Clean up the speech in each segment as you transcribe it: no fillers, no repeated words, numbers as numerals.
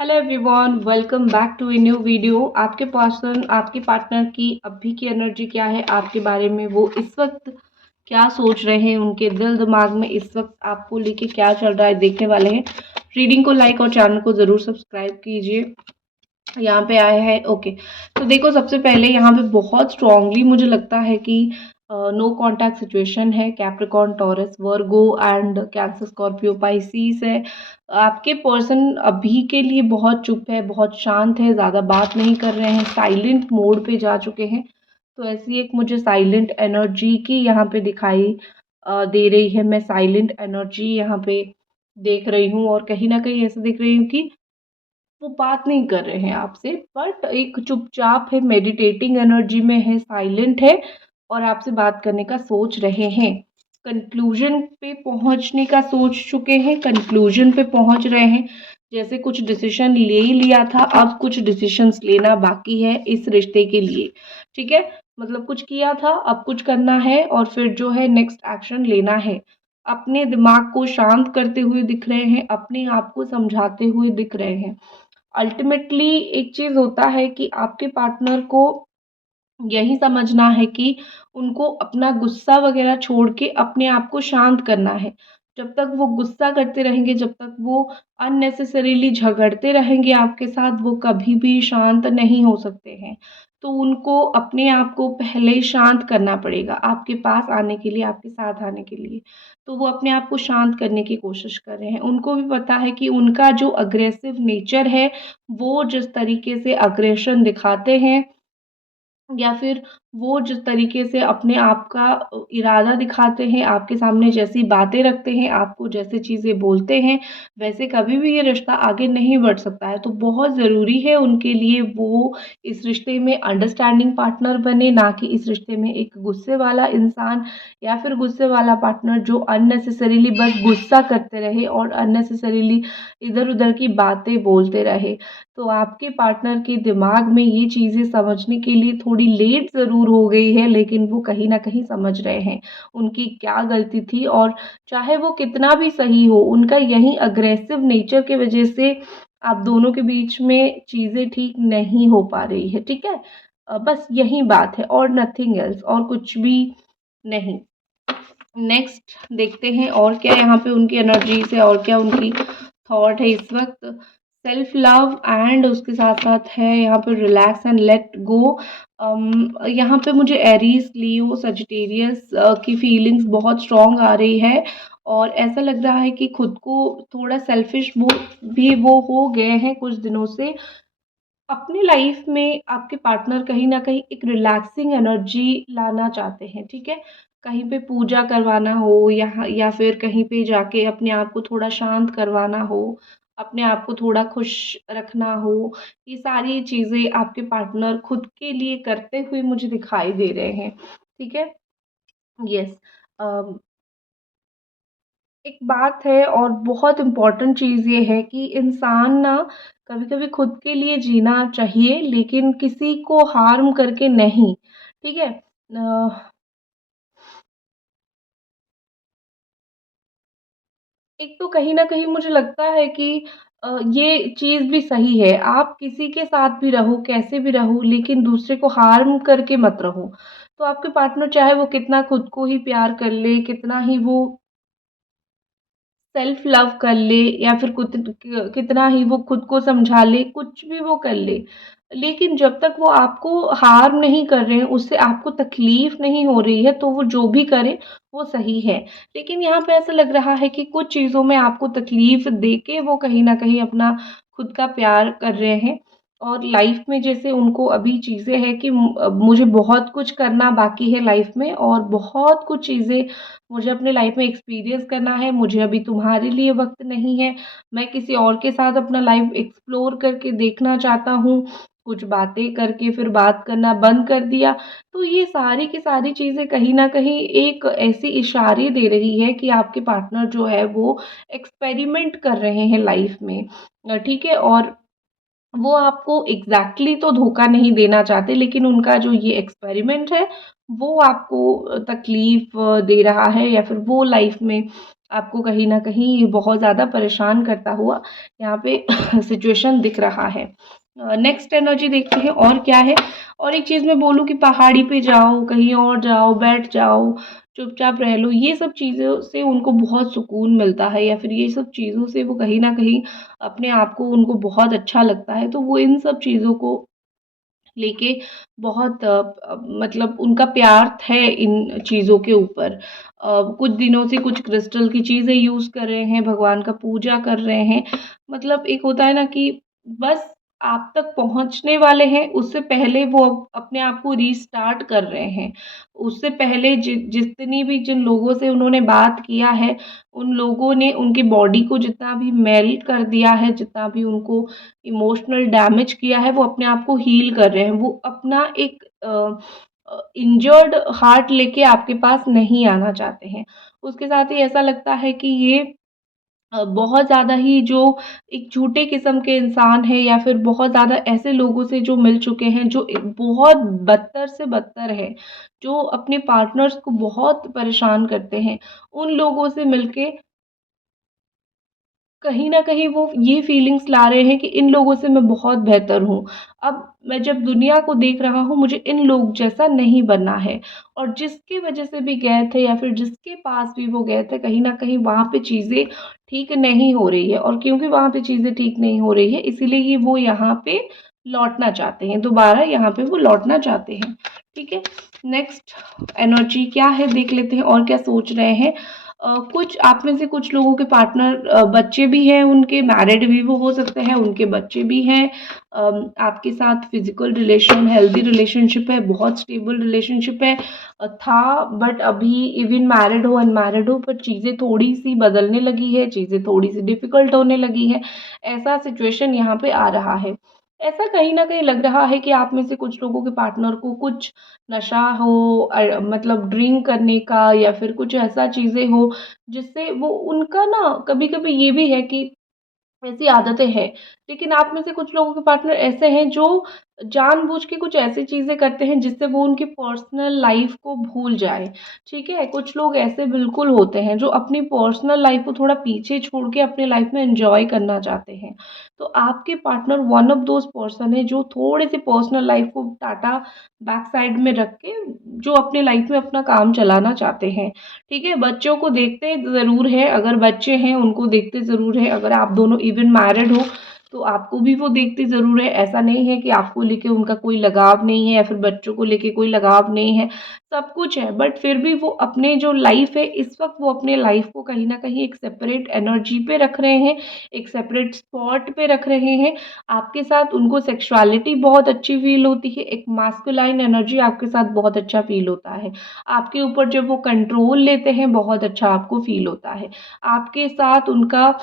Hello everyone, welcome back to a new video. आपके person आपके partner की अभी की एनर्जी क्या है आपके बारे में, वो इस वक्त क्या सोच रहे हैं, उनके दिल दिमाग में इस वक्त आपको लेके क्या चल रहा है, देखने वाले हैं। रीडिंग को लाइक और चैनल को ज़रूर सब्सक्राइब कीजिए। यहाँ पे आया है ओके। तो देखो, सबसे पहले यहाँ पे बहुत स्ट्रांगली मुझे लगता है कि नो कांटेक्ट सिचुएशन है। Capricorn, Taurus, Virgo and Cancer, Scorpio, Pisces है। आपके पर्सन अभी के लिए बहुत चुप है, बहुत शांत है, ज़्यादा बात नहीं कर रहे हैं, साइलेंट मोड पे जा चुके हैं। तो ऐसी एक मुझे साइलेंट एनर्जी की यहाँ पे दिखाई दे रही है। मैं साइलेंट एनर्जी यहाँ पे देख रही हूँ और कहीं ना कहीं ऐसा देख रही हूँ कि वो बात नहीं कर रहे हैं आपसे, बट एक चुपचाप है, मेडिटेटिंग एनर्जी में है, साइलेंट है और आपसे बात करने का सोच रहे हैं। कंक्लूजन पे पहुंचने का सोच चुके हैं, कंक्लूजन पे पहुंच रहे हैं। जैसे कुछ डिसीजन ले ही लिया था, अब कुछ डिसीजंस लेना बाकी है इस रिश्ते के लिए। ठीक है, मतलब कुछ किया था, अब कुछ करना है और फिर जो है नेक्स्ट एक्शन लेना है। अपने दिमाग को शांत करते हुए दिख रहे हैं, अपने आप को समझाते हुए दिख रहे हैं। अल्टीमेटली एक चीज़ होता है कि आपके पार्टनर को यही समझना है कि उनको अपना गुस्सा वगैरह छोड़ के अपने आप को शांत करना है। जब तक वो गुस्सा करते रहेंगे, जब तक वो अननेसेसरीली झगड़ते रहेंगे आपके साथ, वो कभी भी शांत नहीं हो सकते हैं। तो उनको अपने आप को पहले शांत करना पड़ेगा आपके पास आने के लिए, आपके साथ आने के लिए। तो वो अपने आप को शांत करने की कोशिश कर रहे हैं। उनको भी पता है कि उनका जो अग्रेसिव नेचर है, वो जिस तरीके से अग्रेशन दिखाते हैं या फिर वो जिस तरीके से अपने आप का इरादा दिखाते हैं, आपके सामने जैसी बातें रखते हैं, आपको जैसे चीज़ें बोलते हैं, वैसे कभी भी ये रिश्ता आगे नहीं बढ़ सकता है। तो बहुत ज़रूरी है उनके लिए वो इस रिश्ते में अंडरस्टैंडिंग पार्टनर बने, ना कि इस रिश्ते में एक गुस्से वाला इंसान या फिर गुस्से वाला पार्टनर जो अननेसेसरीली बस गुस्सा करते रहे और अननेसेसरीली इधर-उधर की बातें बोलते रहे। तो आपके पार्टनर के दिमाग में ये चीज़ें समझने के लिए थोड़ी लेट ज़रूर हो गई है, लेकिन वो कहीं न कहीं समझ रहे हैं, उनकी क्या गलती थी। और चाहे वो कितना भी सही हो, उनका यही अग्रेसिव नेचर की वज़ह से आप दोनों के बीच में चीज़ें ठीक नहीं हो पा रही है, ठीक है? बस यही बात है और नथिंग एल्स, और कुछ भी नहीं। नेक्स्ट देखते हैं और क्या यहाँ पे उनकी एनर्जीज़ है और क्या उनकी थॉट है इस वक़्त। सेल्फ लव एंड उसके साथ-साथ है यहाँ पे रिलैक्स एंड लेट गो। यहाँ पे मुझे एरीज़, लियो, सजिटेरियस की फीलिंग्स बहुत स्ट्रॉन्ग आ रही है और ऐसा लग रहा है कि खुद को थोड़ा सेल्फिश वो हो गए हैं कुछ दिनों से। अपनी लाइफ में आपके पार्टनर कहीं न कहीं एक रिलैक्सिंग एनर्जी लाना चाहते हैं, ठीक है? कहीं पे पूजा करवाना हो या फिर कहीं पे जाके अपने आप को थोड़ा शांत करवाना हो, अपने आप को थोड़ा खुश रखना हो, ये सारी चीज़ें आपके पार्टनर खुद के लिए करते हुए मुझे दिखाई दे रहे हैं, ठीक है? येस। अ, एक बात है और बहुत इम्पोर्टेंट चीज़ ये है कि इंसान ना कभी-कभी खुद के लिए जीना चाहिए, लेकिन किसी को हार्म करके नहीं, ठीक है? एक तो कहीं न कहीं मुझे लगता है कि ये चीज़ भी सही है, आप किसी के साथ भी रहो, कैसे भी रहो, लेकिन दूसरे को हार्म करके मत रहो। तो आपके पार्टनर चाहे वो कितना खुद को ही प्यार कर ले, कितना ही वो सेल्फ लव कर ले या फिर कितना ही वो खुद को समझा ले, कुछ भी वो कर ले। लेकिन जब तक वो आपको हार्म नहीं कर रहे हैं, उससे आपको तकलीफ़ नहीं हो रही है, तो वो जो भी करें, वो सही है। लेकिन यहाँ पे ऐसा लग रहा है कि कुछ चीज़ों में आपको तकलीफ़ देके वो कहीं न कहीं अपना खुद का प्यार कर रहे हैं। और लाइफ़ में जैसे उनको अभी चीज़ें हैं कि मुझे बहुत कुछ करना बाकी है लाइफ़ में और बहुत कुछ चीज़ें मुझे अपने लाइफ में एक्सपीरियंस करना है, मुझे अभी तुम्हारे लिए वक़्त नहीं है, मैं किसी और के साथ अपना लाइफ एक्सप्लोर करके देखना चाहता हूँ, कुछ बातें करके फिर बात करना बंद कर दिया। तो ये सारी की सारी चीज़ें कहीं न कहीं एक ऐसी इशारे दे रही है कि आपके पार्टनर जो है वो एक्सपेरिमेंट कर रहे हैं लाइफ में। ठीक है? और वो आपको एग्ज़ैक्टली तो धोखा नहीं देना चाहते, लेकिन उनका जो ये एक्सपेरिमेंट है, वो आपको तकलीफ़ दे रहा है या फिर वो लाइफ़ में आपको कहीं न कहीं बहुत ज़्यादा परेशान करता हुआ यहाँ पे सिचुएशन दिख रहा है। नेक्स्ट एनर्जी देखते हैं और क्या है। और एक चीज़ मैं बोलूँ कि पहाड़ी पे जाओ, कहीं और जाओ, बैठ जाओ, चुपचाप रह लो, ये सब चीज़ों से उनको बहुत सुकून मिलता है, या फिर ये सब चीज़ों से वो कहीं न कहीं अपने आप को उनको बहुत अच्छा लगता है। तो वो इन सब चीज़ों को लेके बहुत मतलब उनका प्यार है इन चीज़ों के ऊपर। कुछ दिनों से कुछ क्रिस्टल की चीज़ें यूज़ कर रहे हैं, भगवान का पूजा कर रहे हैं। मतलब एक होता है ना कि बस आप तक पहुँचने वाले हैं, उससे पहले वो अपने आप को रीस्टार्ट कर रहे हैं। उससे पहले जितनी भी जिन लोगों से उन्होंने बात किया है, उन लोगों ने उनकी बॉडी को जितना भी मेल्ट कर दिया है, जितना भी उनको इमोशनल डैमेज किया है, वो अपने आप को हील कर रहे हैं। वो अपना एक इंजर्ड हार्ट लेके आपके पास नहीं आना चाहते हैं। उसके साथ ही ऐसा लगता है कि ये बहुत ज़्यादा ही जो एक झूठे किस्म के इंसान हैं, या फिर बहुत ज़्यादा ऐसे लोगों से जो मिल चुके हैं, जो बहुत बदतर से बदतर है, जो अपने पार्टनर्स को बहुत परेशान करते हैं। उन लोगों से मिलके कहीं न कहीं वो ये फीलिंग्स ला रहे हैं कि इन लोगों से मैं बहुत बेहतर हूँ। अब मैं जब दुनिया को देख रहा हूँ, मुझे इन लोग जैसा नहीं बनना है। और जिसकी वज़ह से भी गए थे, या फिर जिसके पास भी वो गए थे, कहीं न कहीं वहाँ पे चीज़ें ठीक नहीं हो रही है, और क्योंकि वहाँ पे चीज़ें ठीक नहीं हो रही है, इसीलिए ये वो यहाँ पे लौटना चाहते हैं, दोबारा यहाँ पे वो लौटना चाहते हैं। ठीक है? नेक्स्ट एनर्जी क्या है देख लेते हैं और क्या सोच रहे हैं। कुछ आप में से कुछ लोगों के पार्टनर बच्चे भी हैं उनके, मैरिड भी वो हो सकते हैं, उनके बच्चे भी हैं। आपके साथ फिज़िकल रिलेशन, हेल्दी रिलेशनशिप है, बहुत स्टेबल रिलेशनशिप है, था, बट अभी इवन मैरिड हो, अनमैरिड हो, पर चीज़ें थोड़ी-सी बदलने लगी है, चीज़ें थोड़ी-सी डिफ़िकल्ट होने लगी है, ऐसा सिचुएशन यहाँ पे आ रहा है। ऐसा कहीं न कहीं लग रहा है कि आप में से कुछ लोगों के पार्टनर को कुछ नशा हो, मतलब ड्रिंक करने का, या फिर कुछ ऐसा चीज़ें हो जिससे वो उनका ना, कभी-कभी ये भी है कि ऐसी आदतें हैं, लेकिन आप में से कुछ लोगों के पार्टनर ऐसे हैं जो जानबूझ के कुछ ऐसी चीज़ें करते हैं जिससे वो उनकी पर्सनल लाइफ़ को भूल जाएँ, ठीक है? कुछ लोग ऐसे बिल्कुल होते हैं जो अपनी पर्सनल लाइफ़ को थोड़ा पीछे छोड़ के अपनी लाइफ़ में एन्जॉय करना चाहते हैं। तो आपके partner one of those person है जो थोड़े-से पर्सनल लाइफ़ को टाटा बैक साइड में रख के जो अपनी लाइफ़ में अपना काम चलाना चाहते हैं। ठीक है? बच्चों को देखते ज़रूर हैं, अगर बच्चे हैं उनको देखते ज़रूर हैं, अगर आप दोनों इवन मैरिड हो, तो आपको भी वो देखते ज़रूर है। ऐसा नहीं है कि आपको लेके उनका कोई लगाव नहीं है, या फिर बच्चों को लेके कोई लगाव नहीं है, सब कुछ है। बट फिर भी वो अपने जो लाइफ़ है, इस वक़्त वो अपने लाइफ़ को कहीं न कहीं एक सेपरेट एनर्जी पे रख रहे हैं, एक सेपरेट स्पॉट पे रख रहे हैं। आपके साथ उनको सेक्सुअलिटी बहुत अच्छी फ़ील होती है, एक मास्कुलाइन एनर्जी आपके साथ बहुत अच्छा फ़ील होता है। आपके ऊपर जब वो कंट्रोल लेते हैं, बहुत अच्छा आपको फ़ील होता है। आपके साथ उनका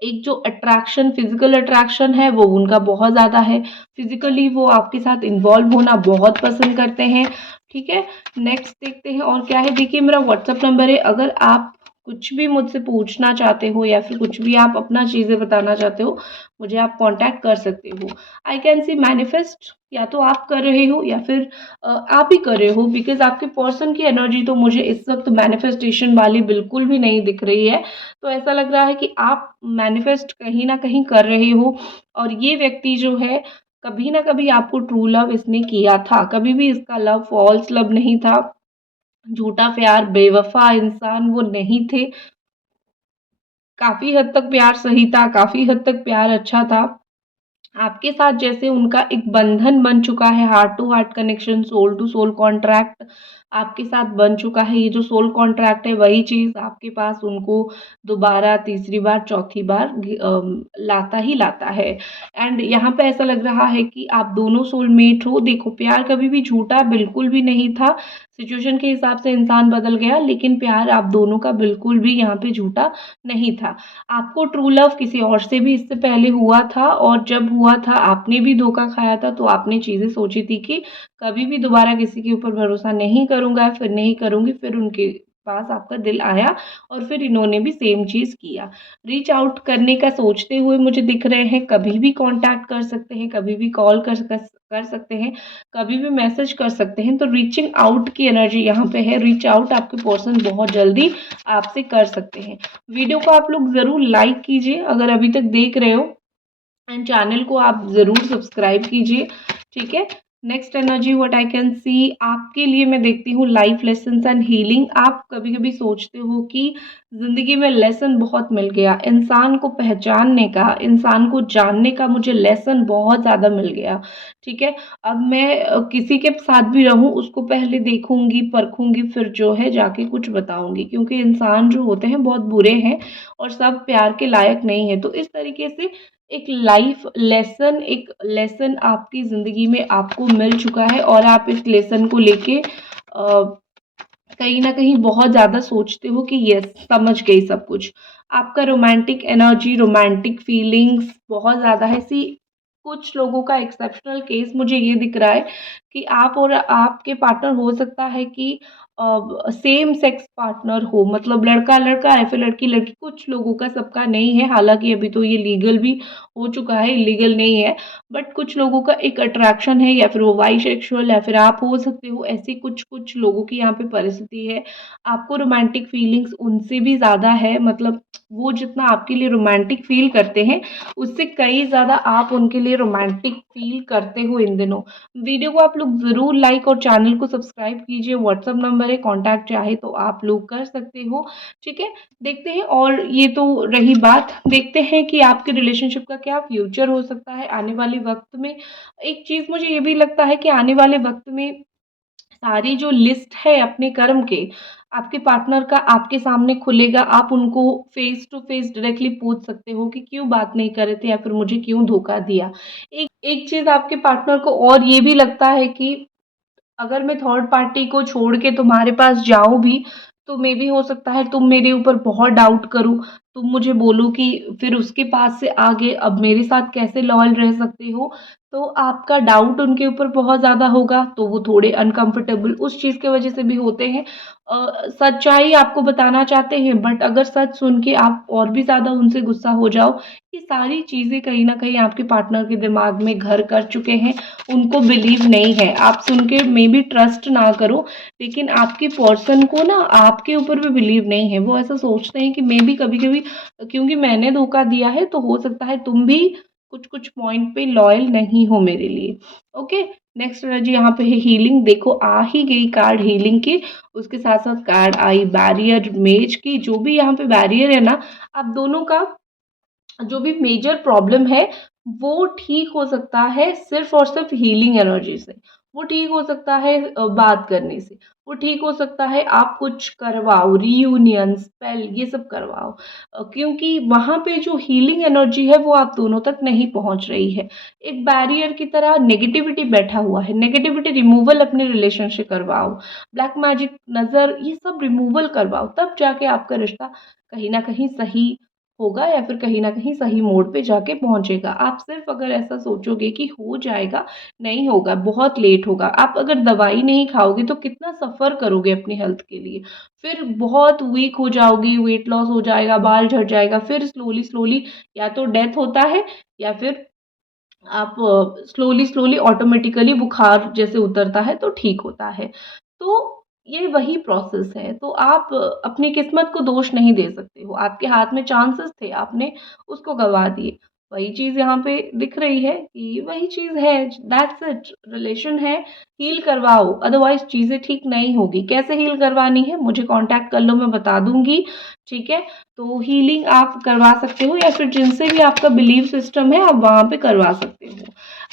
एक जो अट्रैक्शन, फ़िज़िकल अट्रैक्शन है, वो उनका बहुत ज़्यादा है। फ़िज़िकली वो आपके साथ इन्वॉल्व होना बहुत पसंद करते हैं, ठीक है? नेक्स्ट देखते हैं और क्या है। देखिए, मेरा व्हाट्सएप नंबर है, अगर आप कुछ भी मुझसे पूछना चाहते हो, या फिर कुछ भी आप अपना चीज़ें बताना चाहते हो, मुझे आप कॉन्टैक्ट कर सकते हो। आई कैन सी मैनिफेस्ट, या तो आप कर रहे हो, या फिर आप ही कर रहे हो, बिकॉज़ आपके पर्सन की एनर्जी तो मुझे इस वक़्त मैनिफेस्टेशन वाली बिल्कुल भी नहीं दिख रही है। तो ऐसा लग रहा है कि आप मैनिफेस्ट कहीं न कहीं कर रहे हो, और ये व्यक्ति जो है, कभी न कभी आपको ट्रू लव इसने किया था। कभी भी इसका लव फ़ॉल्स लव नहीं था, झूठा प्यार, बेवफ़ा इंसान वो नहीं थे। काफ़ी हद तक प्यार सही था, काफ़ी हद तक प्यार अच्छा था। आपके साथ जैसे उनका एक बंधन बन चुका है, heart to heart connection, soul to soul contract आपके साथ बन चुका है। ये जो सोल कॉन्ट्रैक्ट है, वही चीज़ आपके पास उनको दोबारा, तीसरी बार, चौथी बार लाता ही लाता है। एंड यहाँ पे ऐसा लग रहा है कि आप दोनों सोलमेट हो। देखो, प्यार कभी भी झूठा बिल्कुल भी नहीं था। सिचुएशन के हिसाब से इंसान बदल गया, लेकिन प्यार आप दोनों का बिल्कुल भी यहाँ पे झूठा नहीं था। आपको ट्रू लव किसी और से भी इससे पहले हुआ था, और जब हुआ था आपने भी धोखा खाया था, तो आपने चीज़ें सोची थी कि कभी भी दोबारा किसी के ऊपर भरोसा नहीं करूँगा, फिर नहीं करूँगी, फिर उनके पास आपका दिल आया और फिर इन्होंने भी सेम चीज़ किया। रीच आउट करने का सोचते हुए मुझे दिख रहे हैं, कभी भी कॉन्टैक्ट कर सकते हैं, कभी भी कॉल कर सकते हैं, कभी भी मैसेज कर सकते हैं। तो रीचिंग आउट की एनर्जी यहाँ पे है, रीच आउट आपके पर्सन बहुत जल्दी आपसे कर सकते हैं। वीडियो को आप लोग ज़रूर लाइक कीजिए अगर अभी तक देख रहे हो, एंड चैनल को आप ज़रूर सब्सक्राइब कीजिए, ठीक है। Next energy what I can see, आपके लिए मैं देखती हूँ लाइफ लेसन्स एंड हीलिंग। आप कभी कभी सोचते हो कि ज़िंदगी में लेसन बहुत मिल गया, इंसान को पहचानने का, इंसान को जानने का मुझे लेसन बहुत ज़्यादा मिल गया, ठीक है। अब मैं किसी के साथ भी रहूँ उसको पहले देखूंगी, परखूंगी, फिर जो है जाके कुछ बताऊंगी, क्योंकि इंसान जो होते हैं बहुत बुरे हैं और सब प्यार के लायक नहीं है। तो इस तरीके से एक लेसन आपकी ज़िंदगी में आपको मिल चुका है और आप इस लेसन को लेके कहीं न कहीं बहुत ज़्यादा सोचते हो कि यस समझ गई सब कुछ। आपका रोमांटिक एनर्जी, रोमांटिक फीलिंग्स बहुत ज़्यादा है। सी कुछ लोगों का एक्सेप्शनल केस मुझे ये दिख रहा है कि आप और आपके पार्टनर हो सकता है कि सेम सेक्स पार्टनर हो, मतलब लड़का-लड़का है फिर लड़की-लड़की, कुछ लोगों का, सबका नहीं है। हालाँकि अभी तो ये लीगल भी हो चुका है, इल्लीगल नहीं है। बट कुछ लोगों का एक अट्रैक्शन है, या फिर वो बाइसेक्सुअल, या फिर आप हो सकते हो। ऐसी कुछ लोगों की यहाँ पे परिस्थिति है। आपको रोमांटिक फीलिंग्स उनसे भी ज़्यादा है, मतलब वो जितना आपके लिए रोमांटिक फ़ील करते हैं, उससे कई ज़्यादा आप उनके लिए रोमांटिक फ़ील करते हो इन दिनों। वीडियो को आप लोग ज़रूर लाइक और चैनल को सब्सक्राइब कीजिए। व्हाट्सएप नंबर है, कॉन्टैक्ट चाहे तो आप लोग कर सकते हो, ठीक है। देखते हैं, और ये तो रही बात, देखते हैं कि आपके रिलेशनशिप का क्या फ्यूचर हो सकता है आने वाले वक्त में। एक चीज़ मुझे ये भी लगता है कि आने वाले वक्त में सारी जो लिस्ट है अपने कर्म के, आपके पार्टनर का आपके सामने खुलेगा। आप उनको फेस टू फेस डायरेक्टली पूछ सकते हो कि क्यों बात नहीं कर रहे थे, या फिर मुझे क्यों धोखा दिया। एक एक चीज़ आपके पार्टनर को और ये भी लगता है कि अगर मैं थर्ड पार्टी को छोड़ के तुम्हारे पास जाऊँ भी, तो मे बी हो सकता है तुम मेरे ऊपर बहुत डाउट करो। तुम मुझे बोलो कि फिर उसके पास से आगे अब मेरे साथ कैसे लॉयल रह सकते हो? तो आपका डाउट उनके ऊपर बहुत ज़्यादा होगा, तो वो थोड़े अनकम्फ़र्टेबल उस चीज़ की वज़ह से भी होते हैं। सच्चाई आपको बताना चाहते हैं, बट अगर सच सुन के आप और भी ज़्यादा उनसे गुस्सा हो जाओ, ये सारी चीज़ें कहीं न कहीं आपके पार्टनर के दिमाग में घर कर चुके हैं। उनको बिलीव नहीं है। आप सुन के मे बी ट्रस्ट ना करो, लेकिन आपके पर्सन को ना आपके ऊपर भी बिलीव नहीं है। वो ऐसा सोचते हैं कि मे बी कभी-कभी क्योंकि मैंने धोखा दिया है, तो हो सकता है तुम भी कुछ-कुछ पॉइंट पे लॉयल नहीं हो मेरे लिए। ओके, नेक्स्ट एनर्जी यहाँ पे है हीलिंग। देखो आ ही गई कार्ड हीलिंग की, उसके साथ-साथ कार्ड आई बैरियर मेज की। जो भी यहाँ पे बैरियर है ना, आप दोनों का जो भी मेजर प्रॉब्लम है, वो ठीक हो सकता है सिर्फ़ और सिर्फ़ हीलिंग एनर्जी से। वो ठीक हो सकता है बात करने से। वो ठीक हो सकता है आप कुछ करवाओ, रियूनियन, स्पेल, ये सब करवाओ। क्योंकि वहाँ पे जो हीलिंग एनर्जी है वो आप दोनों तक नहीं पहुँच रही है। एक बैरियर की तरह नेगेटिविटी बैठा हुआ है। नेगेटिविटी रिमूवल अपने रिलेशन से करवाओ। ब्लैक मैजिक, नज़र, ये सब रिमूवल करवाओ, तब जाके आपका रिश्ता कहीं न कहीं सही होगा, या फिर कहीं न कहीं सही मोड़ पे जाके पहुँचेगा। आप सिर्फ़ अगर ऐसा सोचोगे कि हो जाएगा, नहीं होगा, बहुत लेट होगा। आप अगर दवाई नहीं खाओगे तो कितना सफ़र करोगे अपनी हेल्थ के लिए। फिर बहुत वीक हो जाओगी, वेट लॉस हो जाएगा, बाल झड़ जाएगा, फिर स्लोली-स्लोली या तो डेथ होता है, या फिर आप स्लोली-स्लोली ऑटोमेटिकली बुखार जैसे उतरता है तो ठीक होता है। तो ये वही प्रोसेस है। तो आप अपनी किस्मत को दोष नहीं दे सकते हो। आपके हाथ में चांसेस थे, आपने उसको गँवा दिए। वही चीज़ यहाँ पे दिख रही है कि वही चीज़ है, दैट्स इट। रिलेशन है, हील करवाओ, अदरवाइज़ चीज़ें ठीक नहीं होगी। कैसे हील करवानी है मुझे कॉन्टैक्ट कर लो, मैं बता दूँगी, ठीक है? तो हीलिंग आप करवा सकते हो, या फिर जिनसे भी आपका बिलीव सिस्टम है आप वहाँ पे करवा सकते हो।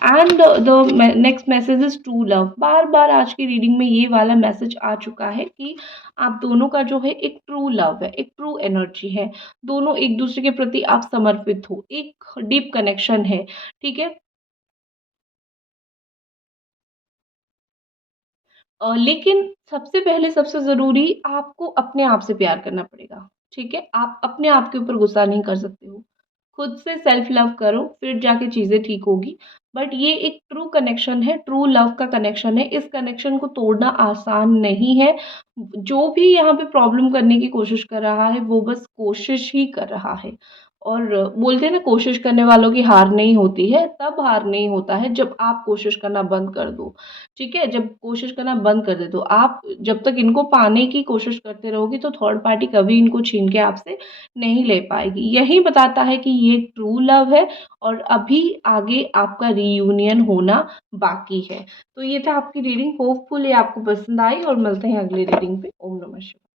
And the next message is true love. बार बार आज की रीडिंग में ये वाला मैसेज आ चुका है कि आप दोनों का जो है एक ट्रू लव है, एक ट्रू एनर्जी है। दोनों एक दूसरे के प्रति आप समर्पित हो, एक डीप कनेक्शन है, ठीक है। लेकिन सबसे पहले सबसे ज़रूरी आपको अपने आप से प्यार करना पड़ेगा, ठीक है? आप अपने आप के ऊपर गुस्सा नहीं कर सकते हो। खुद से सेल्फ लव करो, फिर जाके चीज़ें ठीक होगी। बट ये एक ट्रू कनेक्शन है, ट्रू लव का कनेक्शन है। इस कनेक्शन को तोड़ना आसान नहीं है। जो भी यहाँ पे प्रॉब्लम करने की कोशिश कर रहा है वो बस कोशिश ही कर रहा है। और बोलते हैं ना, कोशिश करने वालों की हार नहीं होती है, तब हार नहीं होता है जब आप कोशिश करना बंद कर दो। ठीक है? जब कोशिश करना बंद कर दे दो आप, जब तक इनको पाने की कोशिश करते रहोगी तो थर्ड पार्टी कभी इनको छीन के आपसे नहीं ले पाएगी। यही बताता है कि ये ट्रू लव है और अभी आगे आपका रीयूनियन होना बाकी है। तो ये था आपकी रीडिंग, होपफुली आपको पसंद आई और मिलते हैं अगली रीडिंग पे। ओम नमः शिवाय।